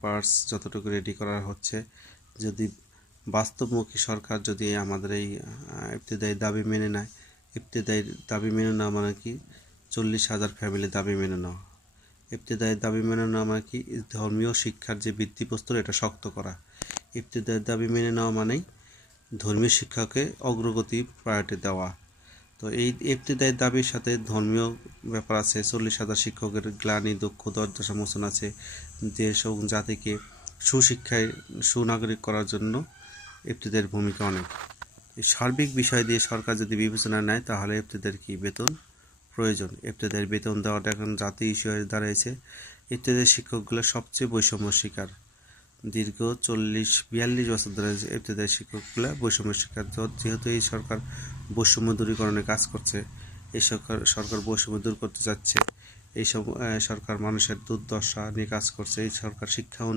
Parts যতটুকু ready করা হচ্ছে, যদি বাস্তবমুখী সরকার যদি আমাদের এই ইবতেদায়ী দাবি মেনে নেয়, ইবতেদায়ী দাবি মেনে নেওয়া মানে কি 40,000 ফ্যামিলি দাবি মেনে নেওয়া। ইবতেদায়ী দাবি মেনে নেওয়া মানে কি ধর্মীয় শিক্ষার যে ভিত্তিপ্রস্তর এটা শক্ত করা। ইবতেদায়ী দাবি মেনে নেওয়া মানেই ধর্মীয় শিক্ষাকে অগ্রগতি প্রায়োরিটি দেওয়া। তো এই ইবতেদায়ী দাবির সাথে ধর্মীয় ব্যাপার আছে। 40,000 শিক্ষকের গ্লানি দুঃখ দুর্দশা মোচন আছে। দেশ ও জাতিকে সুশিক্ষায় সুনাগরিক করার জন্য ইবতেদায়ীর ভূমিকা অনেক। এই সার্বিক বিষয় দিয়ে সরকার যদি বিবেচনা নেয় তাহলে ইবতেদায়ীর কি বেতন প্রয়োজন। ইবতেদায়ীর বেতন দেওয়াটা এখন জাতীয় ইস্যু হয়ে দাঁড়িয়েছে। ইবতেদায়ী শিক্ষকগুলো সবচেয়ে বৈষম্য শিকার। দীর্ঘ 40-42 বছর ধরে ইবতেদায়ী শিক্ষকগুলো বৈষম্য শিকার। যেহেতু এই সরকার বৈষম্য দূরীকরণে কাজ করছে, এই সরকার বৈষম্য দূর করতে যাচ্ছে, এই সরকার মানুষের দুর্দশা নিয়ে কাজ করছে, এই সরকার শিক্ষা